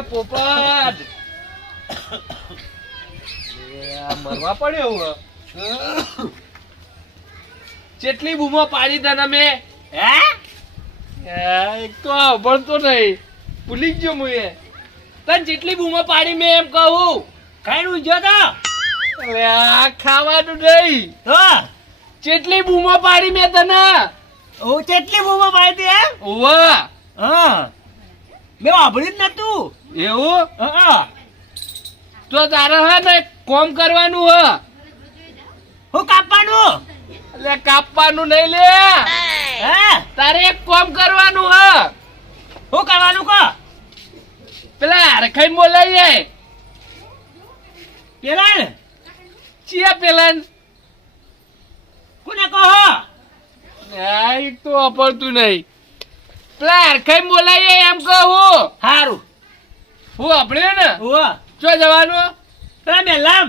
પોપટ! મરવા પડ્યો ચેટલી બૂમો પાડી તને મેં? હે? એક તો ભણતો નહીં. ભૂલી ગયો હું એ. તને જેટલી બૂમો પાડી મેં એમ કહું. ખાઈ જો તો. ખાવાનું નહીં. તો? જેટલી બૂમો પાડી મેં તને. હું જેટલી બૂમો પાડી એમ? ઓવા હા. મેં વાપર્યું જ નતું. એવું? હા. તો તારે હે ને કોમ કરવાનું હ. હું કાપવાનું? એટલે કાપવાનું નહીં લે. હે? તારે એક કોમ કરવાનું હ. હું કરવાનું કહો? પેલા હરખાઈ બોલાઈએ. પેલા ચિયા પેલા કોને કહો? આ એક તો અપડતું નહીં. પેલા હરખાઈ બોલાવીએ એમ કહું? સારું હું આપણે ને? ચો જવાનું? પેલા મેલામ.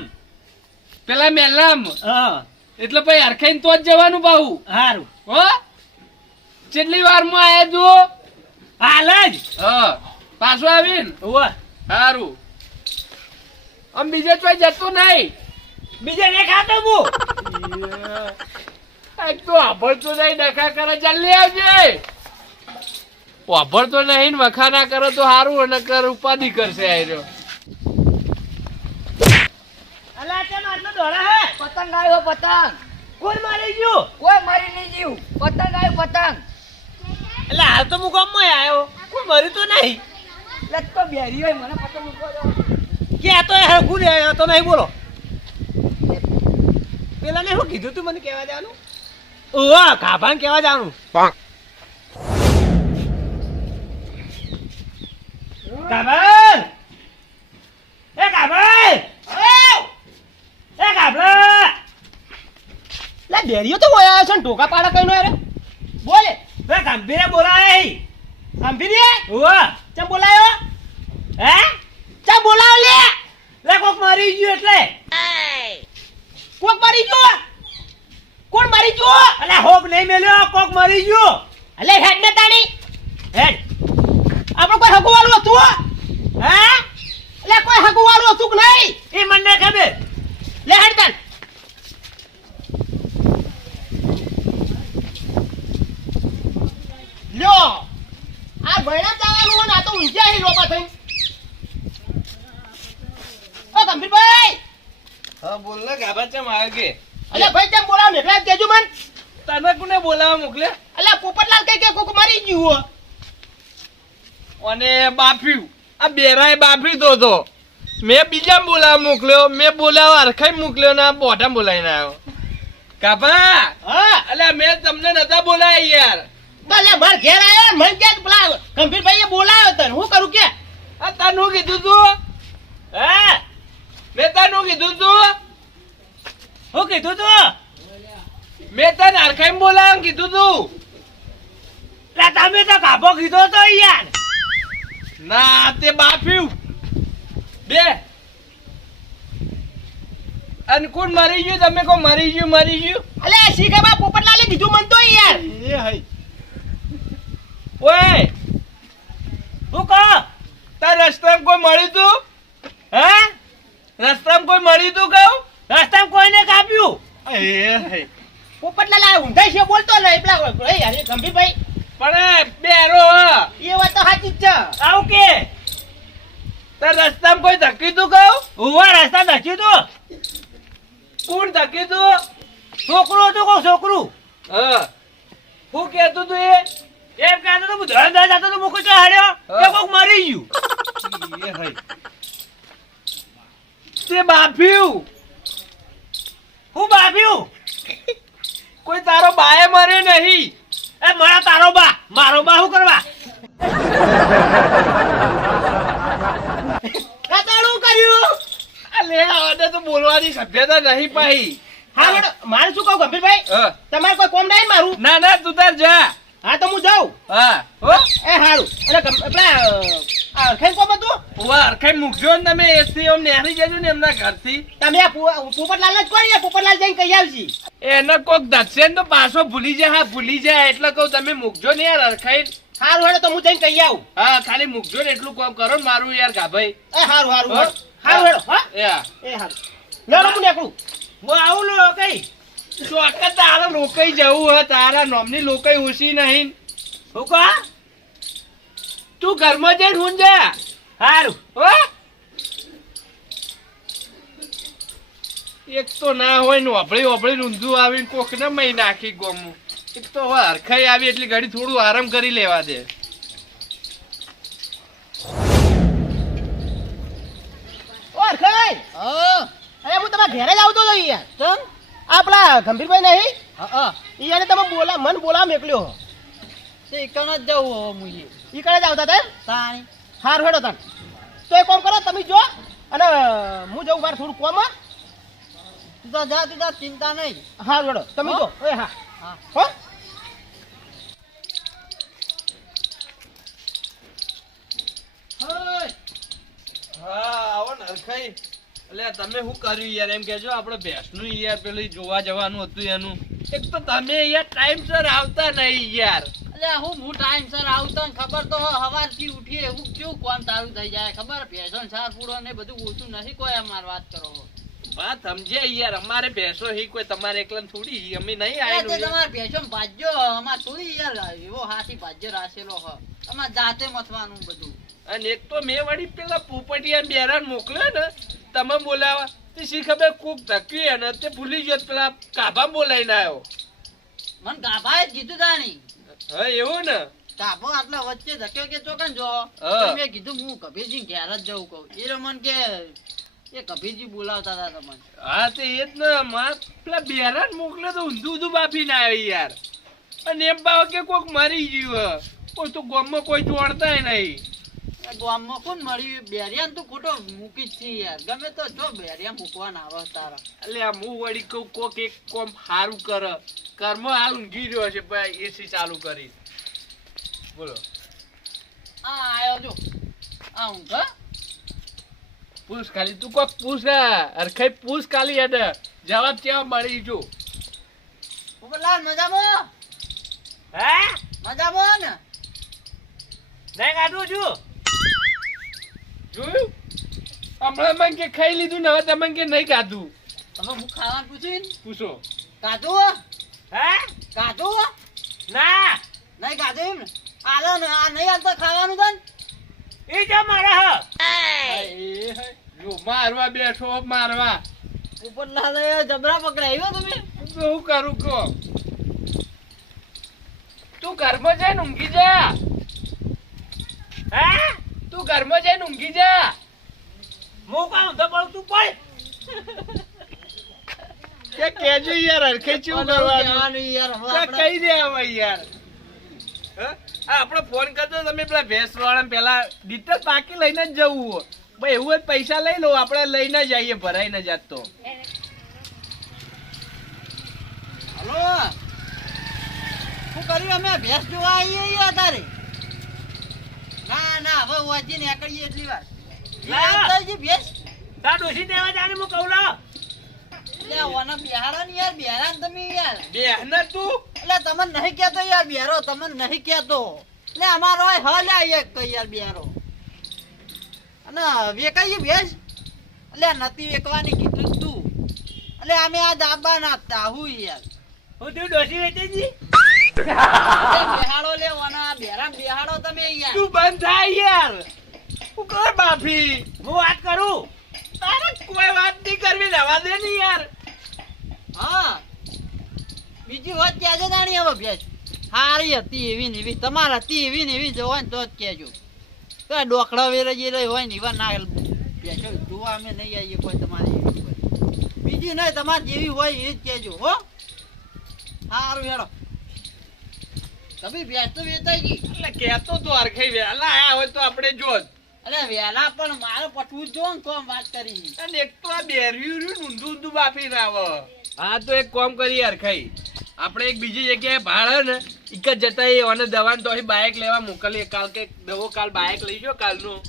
પેલા મેલામ. હા. એટલે પછી હરખાઈ તો જ જવાનું બાહુ. હારું. હો? કેટલી વારમાં આયા જો હાલ જ. હા. પાછું આવીને. સારું આમ બીજે ચોય જતું નહીં. બીજે ને ખાતો હું. તો વાપરતો નહીં ડખા કરે જલ્દી આવજે. વાપરતો નહીં ને વખા ના કરે તો સારું અને કર ઉપાધિ કરશે આયરો અલા તે આટલો દોડા હે? પતંગ આવ્યો પતંગ. કોણ મારી ગયું? કોઈ મારી નહીં ગયું પતંગ આવ્યો પતંગ. એટલે હાલ તો હું ગામમાં આવ્યો કોઈ મર્યું તો નહીં. એટલે તો બેરી હોય મને પતંગ મૂકવા દો. કે આ તો હરખું તો નહીં બોલો. પેલા ને શું કીધું તું મને કહેવા જવાનું? ઓ કાભાન કહેવા જવાનું. કાભાન એ કાબલ એ કાભલા લે બેરીઓ તો બોયા આવ્યો છે ને ટોકા પાડા કઈ નો રે બોલે. એ ગંભીરે બોલાય. ગંભીરે? ચમ બોલાયો? હે? ચમ બોલાવ લે? લે કોક મારી ગયું એટલે. કોક મારી ગયો? કોણ મારી ગયો? અલે હોક નહીં મેલ્યો કોક મારી ગયો. અલે હેડ ને તાણી. હેડ. આપણો કોઈ હગુ વાળું હતું હે? લે કોઈ હગુ વાળું હતું કે નહીં? એ મને ખબર. લે હડતાલ લ્યો. આ ભૈણા ચાલવાનું હોય ને આ તો ઊંઝા હી લોપા થઈ. ઓ ગંભીરભાઈ. હા બોલ ને ગાભા ચમ આવ્યો કે? અલે ભાઈ તેમ બોલાવ? ને એટલે કેજો મન. તને કોને બોલાવા મોકલે અલે પોપટલાલ કઈ કે કોક મારી ગયું હો અને બાફ્યું. આ બેરાય બાફી દો તો. મેં બીજા બોલાવા મોકલ્યો મેં બોલાવા હરખાઈ મોકલ્યો ને બોઢા બોલાવીને આવ્યો. કાપા! હા. અલ્યા મેં તમને નતા બોલાય યાર. ભલે માર ઘેર આવ્યો મન કે પેલા ગંભીરભાઈએ બોલાવ્યો તને? હું કરું કે? આ તને હું કીધું તું? હે? મેં તને હું કીધું તું? હું કીધું તું? મેં તને હરખાઈ બોલાવા કીધું તું. તમે તો કાપો કીધો તો યાર. ના તે બાફ્યું. બે. અને કોણ મરી ગયું? તમે કો મરી ગયું મરી ગયું? અલે શીખાબા પોપટલાલે કીધું મન તો યાર. એ હઈ. ઓય હું કહો? તાર રસ્તામાં કોઈ મળ્યું તું? હે? રસ્તામાં કોઈ મળ્યું તું કહું? રસ્તામાં કોઈને કાપ્યું? એ હઈ. પોપટલાલ આ ઊંધાઈ છે બોલતો ને પેલા એ યાર એ ગંભીરભાઈ. પણ બેરો હ. એ વાત તો સાચી જ છે. આવું કે? તાર રસ્તામાં કોઈ ધક્કી તું કહું? હું રસ્તા ધક્યું તું? કોણ ધક્કી તું? છોકરો હતું કહું છોકરું? હા. હું કહેતું તું એ. એમ કહેતો તો હું ધોરણ જતો તો મુકુ ચો હાડ્યો કે કોક મરી ગયું? એ હઈ. તે બાફ્યું. હું બાપ્યું કોઈ તારો બાએ મરે નહીં. એ મારા તારો બા મારો બા શું કરવા? કતાડું કર્યું. અલે આને તો બોલવાની સભ્યતા નહીં પાઈ. હા મારે શું કહું ગંભીરભાઈ? તમારે કોઈ કોમ નહીં મારું? ના ના તું તાર જા. હા તો હું જાઉં. હા. હો? એ હારું. અને ગમ- પેલા અ, આ ખેલ કોમ હતું? ઓવા હરખાઈ મૂકજો ને તમે. એસી ઓમ નેહરી જજો ને એમના ઘરથી. તમે પોપટલાલ જ કોઈ પોપટલાલ જઈને કહી આવશી એને કોક ને તો પાછો ભૂલી જાય. હા ભૂલી જાય. એટલે કહું તમે મૂકજો ને યાર અરખાઈ સારું હેડો તો હું જઈને કહી આવું. હા ખાલી મૂકજો ને એટલું કામ કરો ને મારું યાર ગાભાઈ. એ હારું સારું સારું હેડો. હારું હેડો હા? એ હા. એ હારું. લેડો હું નીકળું. હું આવું લો કઈ? ચોક્કસ તારા જવું હે તારા નોમની લોકઈ ઓછી નહીં. હું કહો? તું ઘરમાં જઈને હું જા સારું હો? એક તો ના હોય ને ઓભળી ઓભળી ઊંધું આવીને કોક ને મહી નાખી ગોમું. એક તો હવે હરખાઈ આવી એટલી ઘડી થોડું આરામ કરી લેવા દે. હરખાઈ! અરે હું તમારા ઘેરે જ આવતો હતો યાર તમ આપણા ગંભીરભાઈ નહીં? હા ઈયાને તમે બોલા મન બોલા મેકલ્યો. તે ઇકણ જ જવું હો મુએ ઈ. કણે જ આવતા તે? તાણી. હાર હેડો તાણ. તો એક કામ કરો તમે જો અને હું જઉં મારે થોડું કોમ. તું તો જા તું તો ચિંતા નહીં. હાર હેડો તમે જો એ હા. હા. હો? હા! આવો ને એટલે તમે શું કર્યું યાર? એમ કેજો આપણે ભેંસનું યાર પેલું જોવા જવાનું હતું એનું. એક તો તમે યાર ટાઈમસર આવતા નહીં યાર. એટલે હું હું ટાઈમસર આવતો ને ખબર તો હવારથી ઉઠીએ હું કેવું કોણ તારું થઈ જાય? ખબર? ભેંસો સાર પૂરો ને બધું ઓછું નથી કોઈ અમાર વાત કરો વાત સમજે યાર અમારે ભેંસો હી કોઈ તમારે એકલા થોડી અમે નહીં આવેલું તમાર ભેંસો ભાજ્યો અમાર થોડી યાર એવો હાથી ભાજ્ય રાખેલો હ. અમારે જાતે મથવાનું બધું. અને એક તો મેં વળી પેલા પોપટિયા બેરાન મોકલ્યો ને તમે બોલાવા. તે શી ખબર કોક ધક્યું અને તે ભૂલી ગયો પેલા કાભા બોલાઈને આવ્યો. મને ગાભાએ જ કીધું તાણી હા એવું ને? કાભો આટલા વચ્ચે ધક્યો કે ચોકન જો? મેં કીધું હું કબીરજી ઘેર જ જવું કહું. એ રમન કે એ કબીરજી બોલાવતા હતા તમને. હા તે એ જ ને માં પેલા બેરાન મોકલ્યો તો ઊંધું ઊંધું બાફીને આવી યાર. અને એમ બાવ કે કોક મરી ગયું હે. કોઈ તો ગામમાં કોઈ જોડતા નહીં. ગામમાં કોણ મળ્યું? બેરિયાન તું ખોટો મૂકી જ છી યાર. ગમે તો જો બેરિયા મૂકવાના આવે તારા. એટલે આ હું વળી કહું કોક એક કોમ સારું કર. કર્મ હાલ ઊંઘી રહ્યો છે ભાઈ એસી ચાલુ કરી. બોલો. આ આયો જો. આ હું. પૂછ ખાલી તું કોક પૂછ અરખાઈ પૂછ ખાલી યાદ જવાબ કેવા મળી જો. ઉપરલાલ મજામાં હે? મજામાં ને? નહીં કાઢું છું. જોયું? હમણાં મને કે ખાઈ લીધું ને હવે તમે કે નહીં ખાધું. તમે હું ખાવાનું પૂછ્યું ને પૂછો. કાધું હે? કાધું ના. નહીં કાધું એમ ને આલો ને આ નહીં હાલતા ખાવાનું તન એ જ મારે હ. જો મારવા બેઠો મારવા. ઉપર ઉપરલાલ જબરા પકડાયો તમે? શું કરું કહો. તું ઘરમાં જઈને ઊંઘી જા. હે? ઘરમાં જઈને ઊંઘી જા. હું કામ તો પડતું પડ કે કેજો યાર હરખે ઓલું કરવાનું? યાર કે આપણે- કહી દે હવે યાર? હા? આ ફોન કરજો તમે પેલા ભેંસ વાળા પેલા ડિટેલ બાકી લઈને જ જવું હોય. ભાઈ એવું જ પૈસા લઈ લો આપણે લઈને જ આવીએ ભરાઈને જાત તો. હલો? શું કર્યું? અમે ભેંસ જોવા આવીએ યાર તારે ના ના હવે વાંચી નીકળીએ એટલી વાર. ના. અંતરજી ભેંસ. ડોસી દેવા જાને હું કહું લા. એટલે ઓને બિહારો ને યાર બિહારા તમે યાર. બેહને તું? એટલે તમને નહીં કહેતો યાર બિહારો તમને નહીં કહેતો. એટલે અમારો હ લે એક યાર બિહારો અને વેકાઈ ભેસ? એટલે નથી વેકવાની કીધું તું. એટલે અમે આ દાબા નાખતા હું યાર. હું તું ડોસી વેચેજી બેહાડો લે ઓના બેહાડો તમે યાર તું બંધ થાય યાર. હું કર બાફી હું વાત કરું? તારે કોઈ વાત નહીં કરવી રહેવા દે ને યાર. હા. બીજી વાત કહેજો તાણી હવે ભેંસ હારી હતી એવી ને એવી. તમારે હતી એવી ને એવી હોય ને તો જ કહેજો. તો ડોકડા વેરે જે રહી હોય ને એવા ના બેસો જોવા અમે નહીં આવીએ કોઈ તમારી બીજી નહીં તમારે જેવી હોય એ જ કહેજો હો. સારું હેડો. તમે ભેંસ તો વેચાઈ એટલે કહેતો તો હરખાઈ વેલા આયા હોય તો આપણે જોત અરે વહેલા પણ મારે પટવું જ જો ને કોમ વાત કરી અને એક તો આ બેર્યું ઊંધું ઊંધું બાફીને આવે હા તો એક કોમ કરીએ અરખાઈ આપણે એક બીજી જગ્યાએ ભાડે ને એક જ જતા એ અને દવાન તો બાઇક લેવા મોકલીએ. કાલ કે દવો કાલ બાઇક લઈ ગયો કાલનું.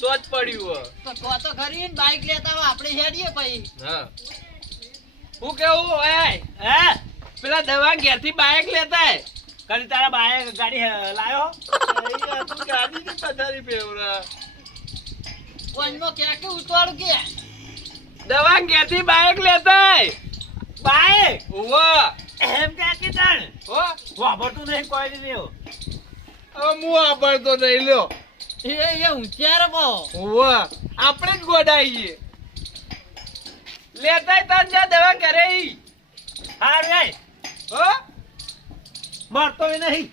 તો જ પડ્યું હો. તો કહો તો ખરી બાઇક બાઈક લેતા હોય આપણે હેડીએ પછી. હા. હું કેવું? ઓય હે? પેલા દવા ઘેરથી બાઇક લેતા હે કદી તારા બાએ ગાડી લાયો. તું ગાડી તું પધારી ફેવરા. વનમાં ક્યાં કે ઉતાળું કે? દવા ક્યાંથી બાઈક લેતાય. બાએ? ઓ એમ કે કે તાણ? હો. વાપરતું નહીં કોઈ નહીં હવે હું વાપરતો નહીં લ્યો. એ એ ઊંચાર બો. ઓ આપણે જ ગોડાઈએ લેતાય તન જા દવા કરે ઈ. હા રે હો. મરતો ય નહીં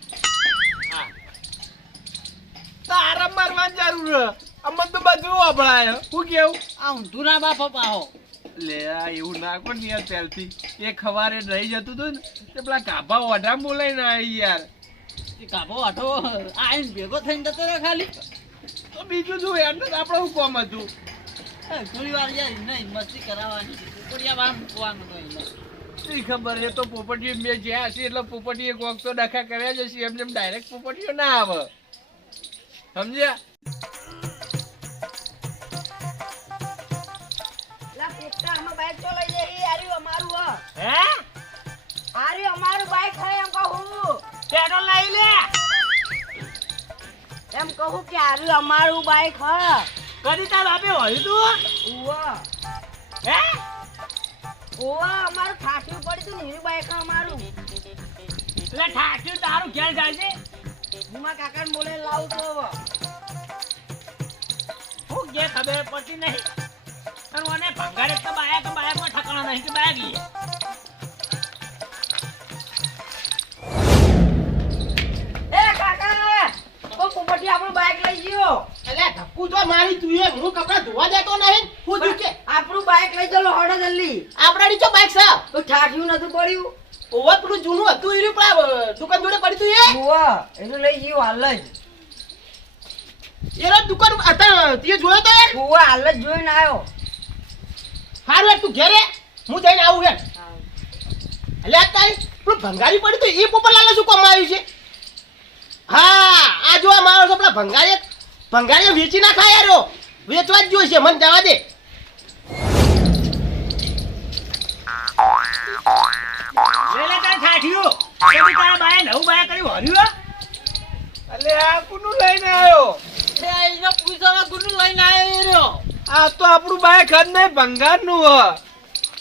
તારા મારવાની જરૂર. અમને તો બધું વપરાય હું કેવું? આ ઊંધું ના બાપ પાહો. લે આ એવું ના કોણ યાર પહેલથી. એ ખવારે રહી જતું હતું ને તે પેલા કાભા ઓઢા બોલાઈને આવી યાર. એ કાભો આઠો આઈને ભેગો થઈને જતો રહે ખાલી. તો બીજું શું યાર? ને આપણે હું કોમ હતું? થોડી વાર યાર નહીં મસ્તી કરાવવાની થોડી વાર મૂકવાનું તો એને. શી ખબર છે તો પોપટીઓ મેં જ્યાં હશે એટલે પોપટીએ કોક તો ડખા કર્યા જ હશે એમ જેમ ડાયરેક્ટ પોપટીઓ ના આવે. સમજ્યા? લા પેટા અમે બાઈક તો લઈ જઈએ અમારું હ. અમારું બાઈક હે એમ કહું. પેટ્રોલ લાવી લે. એમ કહું કે આર્યું અમારું બાઈક હ. કદી તાર બાપે હોય તું? ઉવા. હે? અમારું ઠાઠ્યું પડી તું નીરું બાઈક હે અમારું એટલે ઠાક્યું તારું ઘેર જાય છે? ભૂમા કાકાને બોલે લાવું તો હવે. હું જે ખબર પડતી નહીં. અને મને ભંગારે તો બાયા કે બાયામાં ઠકાણા નહીં કે બાયા ગઈ એ કાકા ઓ પોપટી આપણું બાઈક લઈ ગયો. એટલે ધક્કું તો મારી તું એ હું કપડા ધોવા દેતો નહીં હું તું કે આપણું બાઈક લઈ ચાલો હડો જલ્દી. આપડાની ચો બાઇક છે? તો ઠાઠ્યું નથી પડ્યું. ઓવર પેલું જૂનું હતું ઈ રહ્યું દુકાન જોડે પડી તું એ? ઓવા એનું લઈ ગયું હાલ જ. એનો દુકાન હતા તે જોયો તો યાર? ઓવા હાલ જ જોઈને આવ્યો હારું યાર તું ઘેરે. હું જઈને આવું યાર. અલ્યા અત્યારે પેલું ભંગારી પડ્યું તો એ પોપરલાલે શું કામ આવ્યું છે? હા આ જોવા મારો છો પેલા ભંગારી ભંગારી વેચી નાખાય યાર વેચવા જ જોઈશે મને જવા દે. લે લે તારે ઠાઠ્યું તારા બાયા નવું બાયા કર્યું હર્યું અલે આ કોનું લઈને આવ્યો એ એને પૂછાવા ગુનું લઈને આવ્યો આ તો આપણું બાઈક જ નહીં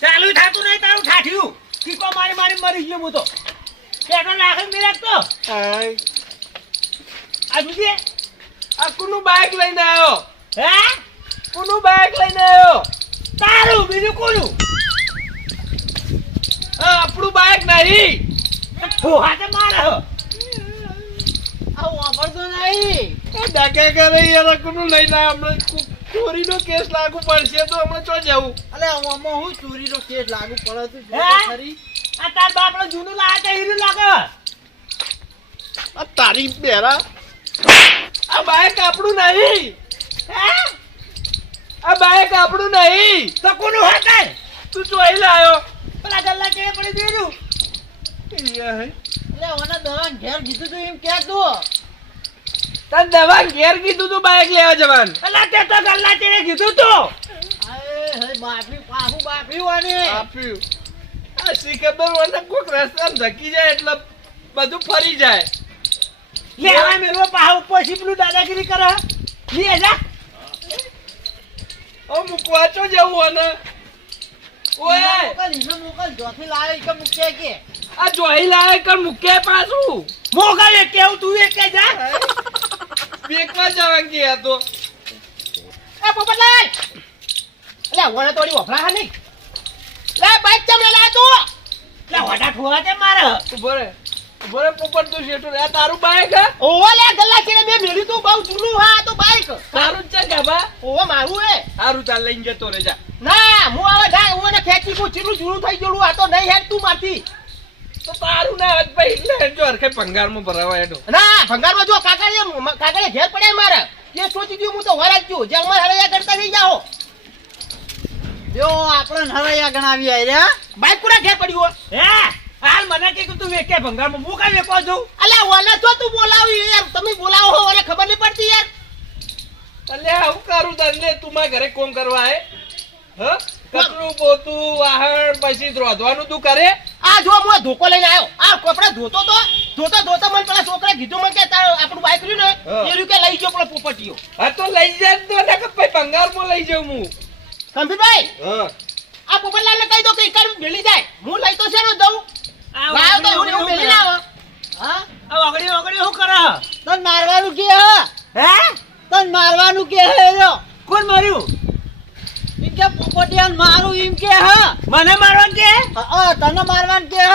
ચાલુ થાતું નહીં તારું ઠાઠ્યું ટીકો મારી મારી મરી ગયો હું તો. પેટ્રોલ નાખે મિલાક તો. આ સુધી આ કોનું બાઈક લઈને આવ્યો હે? કોનું બાઈક લઈને આવ્યો તારું બીજું કોનું આ આપણું બાઈક નહીં ફોહા તે મારે હો. આ વાપરતો નહીં આ ડાકા કરે યાર આ કોનું લઈને આવ્યો હમણાં કો- ચોરીનો કેસ લાગુ પડશે તો હમણાં ચો જવું. અલે આમાં હું ચોરીનો કેસ લાગુ પડે? ખરી? આ તાર બાપનો જૂનું લાગે તો હીરું લાગે. આ તારી બેરા. આ બાઈક આપણું નહીં. હે? આ બાઈક આપણું નહીં. તો કોનું હોય તું? ચોઈ લાયો. પેલા ગલ્લા ચેડે પડી દીધું ઘેર કીધું તું એમ કે તું. તને દવા ઘેર કીધું તું બાઈક લેવા જવાનું. પેલા તે તો ગલ્લા ચેડે કીધું તું. વાને આપ્યું આ સિકંદર રસ્તામાં ધકી જાય એટલે બધું ફરી જાય. લેવા મેલવો પાહા પછી પેલું દાદાગીરી કરે લે જા. ઓ મૂકવા ચો જવું અને ઓય. મોકલ મોકલ. જોથી લાવે કે મૂકે કે? આ જોઈ લાય કર મુકે પાછું? મોગા એક કેવું તું એક કે જા. બેકવા જવા કે આ તો. એ પોપટલાલ અલ્યા વણે તોડી વફરા હા નહીં. લે બાઈક ચમ લે લા તું? લે વડા ઠોવા તે મારે? ઊભો રે ઊભો રે પોપટ તું શેઠું. રે આ તારું બાઈક હે? ઓવા લે ગલ્લા ચેડે મેં મેળ્યું તું બહુ જૂનું હા તો બાઈક. તારું જ છે ગાબા ઓવા મારું એ. સારું ચાલ લઈને જતો રે જા ના હું આવે જાય હું ને ખેંચી કુ ચીલું જૂનું થઈ ગયું આ તો નહીં હેડ તું મારતી તો તારું ના હોત ભાઈ એટલે જો હરખે ભંગારમાં ભરાવા હેડો. ના ભંગારમાં જો કાકાએ કાકાએ ઘેર પડે મારા. એ સોચી ગયું હું તો વરાજ ગયું જે અમારે હરૈયા કરતા થઈ જાઓ. જો આપણે હરૈયા ગણાવી આયા બાઈક પૂરા ઘેર પડ્યું હે? હાલ મને કે તું વેકે ભંગારમાં. હું કઈ વેકો છું અલ્યા ઓલે તો તું બોલાવી યાર તમે બોલાવો હો ઓલે ખબર નહીં પડતી યાર. અલ્યા હું કરું તને તું મારા ઘરે કોમ કરવા હે? હ કચરું પોતું વાહણ પછી રોધવાનું તું કરે? આ જો હું ધોકો લઈને આવ્યો આ કપડા ધોતો તો ધોતા ધોતા મને પેલા છોકરા કીધું મને કે તારું આપણું બાઈક રહ્યું ને એ રહ્યું કે લઈ ગયો પેલો પોપટીઓ. હા તો લઈ જાય તો ને કે ભાઈ ભંગારમાં લઈ જાઉં હું. ગંભીરભાઈ આ પોપટલાલ ને કહી દો કે ઈકડ મેલી જાય. હું લઈ તો છે ને તો આવે. હા? આ વગડી વગડી શું કરે? તન મારવાનું કે હ? હે? તન મારવાનું કે હે કોણ માર્યું? એમ મારું એમ કે હ. મને મારવાનું કે? અ તને મારવાનું કે હ.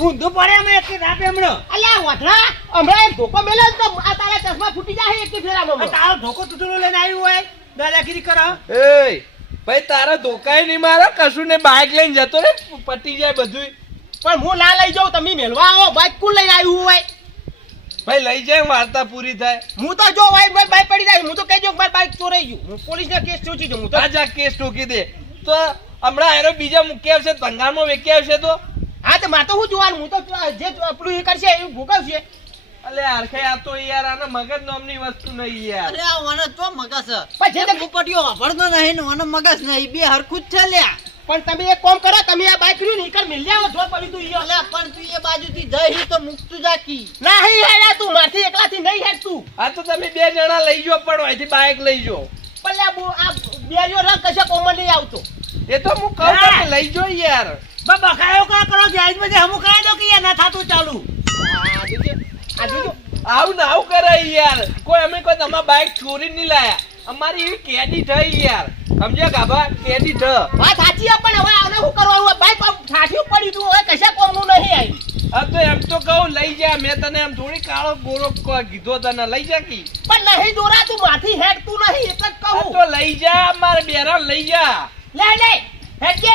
ઊંધું પડે અમે એક રાપે હમણાં અલ્યા વાઠા હમણાં એક ધોકો મેલે તો આ તારા ચશ્મા ફૂટી જાય એક ફેરામાં. તારો ધોકો તૂટેલો લઈને આવ્યું હોય? દાદાગીરી કરો. એ ભાઈ તારા ધોકાય નહીં મારો કશું ને બાઇક લઈને જતો રે પટી જાય બધું પણ હું ના લઈ જાઉં તમે મેલવા આવો બાઈક કોણ લઈને આવ્યું હોય? ભાઈ લઈ જાય વાર્તા પૂરી થાય. હું તો જો ભાઈ ભાઈ બાઈક પડી જાય. હું તો કહી દઉં ભાઈ મારી બાઈક ચોરાઈ ગયું હું પોલીસને કેસ ચોચી દઉં. હું તો આજ આ કેસ ઠોકી દે. તો હમણાં એનો બીજા મૂકી આવશે ભંગારમાં વેચી આવશે તો? હા તો મારે તો શું જોવાનું. હું તો જે આપણું એ કરશે એ ભોગવશે. અલે આરખે આ તો યાર આને મગજ નામની વસ્તુ નહીં યાર. અરે આ મને તો મગજ છે. પણ જે તે- પોપટીઓ વાપરતો નહીં ને મને મગજ નહીં. બે હરખું જ છે લ્યા. પણ તમે એક કામ કરો તમે આ બાઈક રહ્યું નીકળ ઈકડ મિલ જાઓ જો પડી તું ઈયો અલ્યા પણ તું એ બાજુથી જઈ તો મુકતું જાકી નહીં હેડા તું મારથી એકલાથી નહીં હેડ તું. આ તો તમે બે જણા લઈ જો પણ અહીંથી બાઈક લઈ જો આ બુ- આ બે જો રંગ કશે કોમમાં નહીં આવતો. એ તો હું કહું છું લઈ જો યાર. બા બકાયો કા કરો જાહેરમાં હમું કહી દો કે યાર ના થાતું ચાલુ. આ જોજો, આ જોજો. આવું ના આવું કરે યાર. કોઈ અમે કોઈ તમારા બાઈક ચોરી નહીં લાયા. અમારી એવી કેદી થઈ યાર. સમજ્યા ગાભા? કેદી થ વાત સાચી છે, પણ હવે આને શું કરવાનું ભાઈ આમ પડ્યું તું હવે કશા કોમનું નહીં આવી. આ તો એમ તો કહું લઈ જા. મેં તને એમ થોડી કાળો ગોરો કીધો તને લઈ જા કી. પણ નહીં દોરા તું માથી હેડતું નહીં એટલે કહું. તો લઈ જા મારે બેરા લઈ જા. લે લે હેડ કે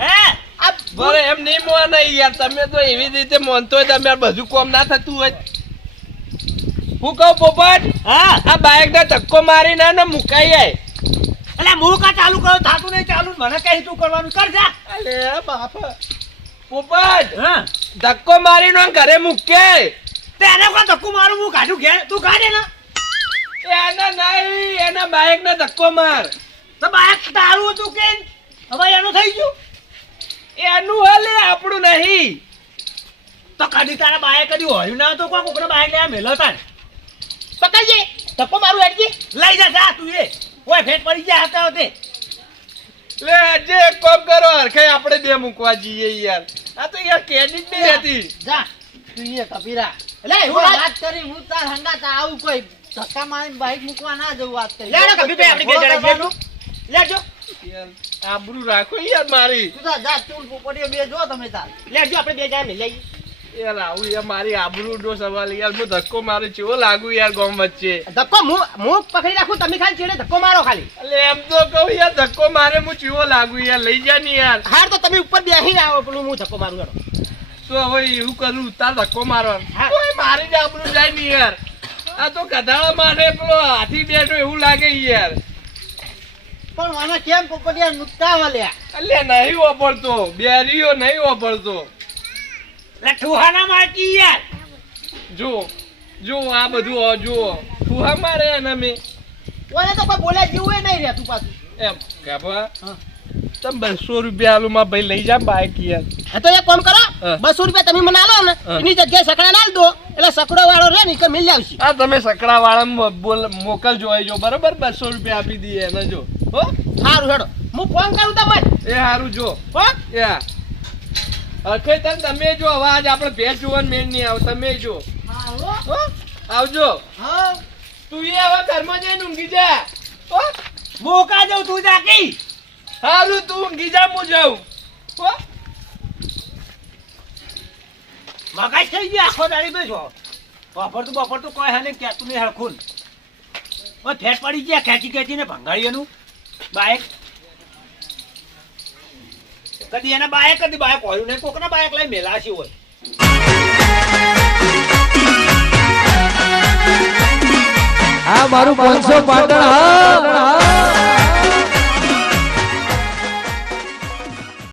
હે બરે એમ નહીં મોને યાર તમે તો એવી રીતે માનતો હોય તમે બધું કોમ ના થતું હોય. હું કહું પોપટ હા. આ બાઇક ના ધક્કો મારીને ને મુકાઈ જાય એટલે હું કા ચાલુ કરો થાતું નહીં ચાલુ? મને કઈ તું કરવાનું કર જા. અરે બાપ. પોપટ હા? ધક્કો મારીને ઘરે મૂકે. તે એને કોઈ ધક્કો મારું હું કાઢું ઘેર તું કાઢે ને એના નહીં એના બાઈક ને ધક્કો માર. તો બાઈક તારું હતું કે હવે એનું થઈ ગયું? એનું હલે આપણું નહીં. તો કદી તારા બાએ કદી હોયું ના તો કોઈ કોકનો બાઈક લઈને મેલો તાર. પકડજે ધક્કો મારું હેડજી લઈ જા જા તું એ. ઓય ફેટ પડી ગયા હતા તે. લે જે એક કામ કરો હરખે આપણે બે મૂકવા જઈએ યાર. આ તો યાર કેદી જ નહીં હતી જા. તું એ કપીરા. લે હું વાત કરી હું તાર હંગાત આવું કોઈ ધક્કા મારીને બાઈક મૂકવા ના જવું વાત કરી. લે કપી ભાઈ આપણે બે જણા બેઠું. લેજો આબરૂ રાખો યાર મારી. તું તાર જા તું પોપટીઓ બે જો તમે તાર. લેજો આપણે બે જણા લઈ લઈએ યાર આવું યાર મારી આબરૂ નો સવાલ યાર હું ધક્કો મારું ચેવો લાગુ યાર ગોમ વચ્ચે? ધક્કો હું હું પકડી રાખું તમે ખાલી ચેડે ધક્કો મારો ખાલી. એટલે એમ તો કહું યાર ધક્કો મારે હું ચેવો લાગુ યાર લઈ જા ને યાર. હાર તો તમે ઉપર બેસી આવો પેલું હું ધક્કો મારું. તો હવે એવું કરું તાર ધક્કો મારવાનો. મારી જ આબરૂ જાય ને યાર. આ તો ગધાડા મારે પેલો હાથી બેઠો એવું લાગે યાર. પણ મને કેમ પોપટિયા નુકતા મળ્યા એટલે નહીં વાપરતો. બેરીઓ નહીં વાપરતો. એટલે ઠુહાના યાર. જો જો આ બધું આ ઠુહા મારે એના મેં ઓને તો કોઈ બોલ્યા જેવું એ નહીં રહેતું પાછું. એમ કાપા તમે બસો રૂપિયા આલુ માં ભાઈ લઈ જા બાઈક યાર. હા તો એક કામ કરો બસો રૂપિયા તમે મને આલો ને એની જગ્યાએ સકડા ના દો એટલે સકડો વાળો રે ને ઈ મિલ આવશે. તમે સકડા વાળા બોલ મોકલજો બરોબર? બસો રૂપિયા આપી દઈએ એને જો. હો? સારું હેડો. હું ફોન કરું તમને. એ સારું જો. હો? એ હા. અખે તને તમે જો હવે આજ આપણે ભેજ જોવાનું મેળ નહીં આવ. તમે જો. હો? આવજો. હા. તું એ હવે ઘરમાં જઈને ઊંઘી જા. મોકા જાઉં તું જાકી. હાલું તું ઊંઘી જા હું જાઉં. હો? મગાઈ થઈ ગઈ આખો દાડી બેસો બપોર તો બપોર તો કોઈ હાલે કહેતું નહીં હળખું ફેટ પડી ગયા ખેંચી ખેંચીને ભંગાળી એનું. બાઈક. કદી એના બાયક કદી બાયક હોયું નહીં, કોકના બાયક લઈ મેલાશી હોય આ મારું પાંચસો પાટણ હા.